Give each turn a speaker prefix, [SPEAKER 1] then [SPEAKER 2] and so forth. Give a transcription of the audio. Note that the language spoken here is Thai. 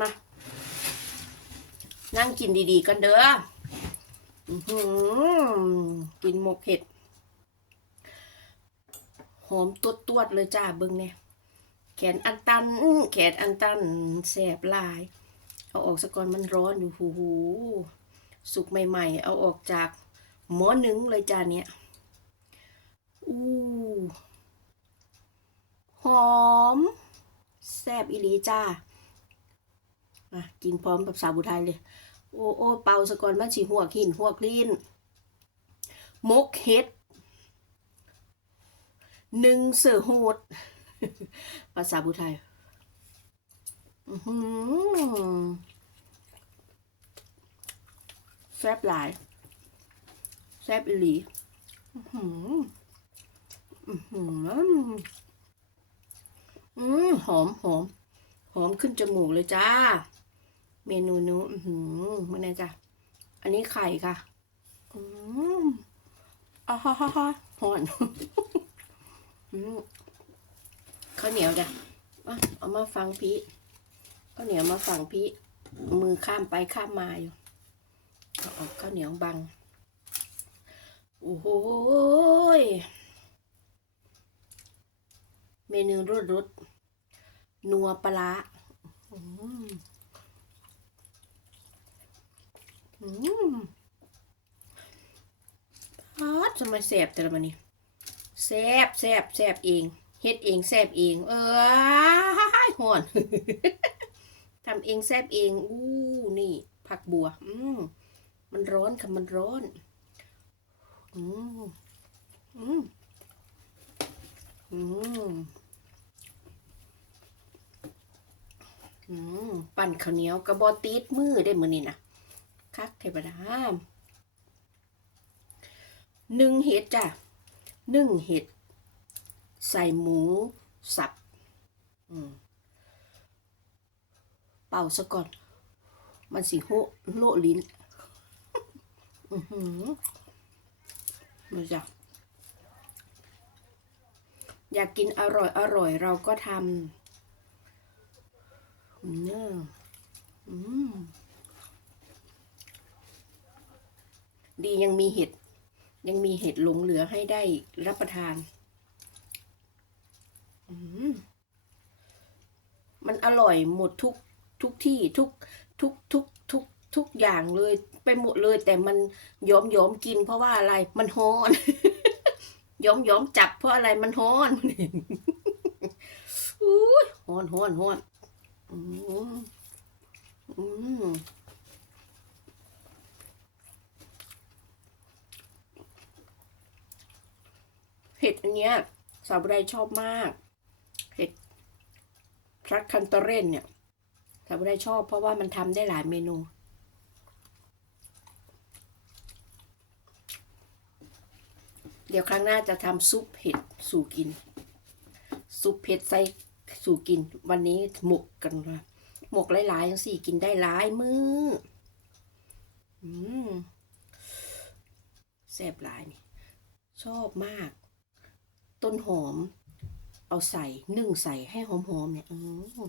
[SPEAKER 1] มา นั่งกินดีๆกันเด้ออือหือกินหมกเห็ด หอมตวดๆเลยจ้าเบิ่งเนี่ย แขนอันตัน แขนอันตันแสบลาย เอาออกสะก่อนมันร้อนอยู่หูหูสุกใหม่ๆ เอาออกจากหม้อหนึ่งเลยจ้าเนี่ยอู้หอม แซบอีหลีจ้า มากินพร้อมกับสาวบุไทยเลย โอ้โอ้เป่าสะก่อนมันสีหัวหินหัวกลีนมกเห็ดหนึ่งเสือโหดภาษาบุไทยแซ่บหลายแซ่บอีหลีอื้อหืออื้อหืออืมหอมหอมหอมขึ้นจมูกเลยจ้า เมนูนู้อือหือมันไงจ้ะ อันนี้ไข่ค่ะ อืมอ่าฮ่าฮ่าฮ่าหอนอืมข้าวเหนียวจ้ะเอามาฟังพี่ข้าวเหนียวมาฟังพี่มือข้ามไปข้ามมาอยู่เอาเอาข้าวเหนียวบัง โอ้โหเมนูรสรสนัวปลาร้า อืมอืมอดทำไมแสบแต่ละมันนี่แสบแสบแสบเองเฮ็ดเองแสบเอง เออหอนทำเองแซบเอง อู้ นี่ ผักบัว อืมมันร้อนค่ะ มันร้อน อืมอืมอืมอืม ปั่นข้าวเหนียวกระบอตีดมือได้มือนี่นะ คักเทวดาหนึ่งเห็ดจ้ะหนึ่งเห็ด ใส่หมูสับเป่าซะก่อน มันสิโหโลลิ้นอือหือมาจ้ะอยากกินอร่อยอร่อยเราก็ทำเนี่ยอืม ดียังมีเห็ด ยังมีเห็ดหลงเหลือให้ได้รับประทานมมันอร่อยหมดทุกทุกที่ทุกทุกทุกทุกทุกอย่างเลยไปหมดเลย แต่มันยอมยอมกินเพราะว่าอะไรมันฮ้อนยอมยอมจับเพราะอะไรมันฮ้อนอุ้ฮ้อนฮ้อนฮ้อนอืมอืม ห็ดอันเนี้ยสาวไรชอบมาก เห็ดทรัคคันเตเรนเนี่ยสาวไดชอบเพราะว่ามันทำได้หลายเมนู เดี๋ยวครั้งหน้าจะทำซุปเห็ดสู่กิน ซุปเห็ดใส่สู่กิน วันนี้หมกกันค่ะหมกหลายๆทั้งสี่กินได้หลายมืออืมแซ่บหลายนี่ชอบมาก ต้นหอม เอาใส่นึ่งใส่ให้หอมๆเนี่ยอือ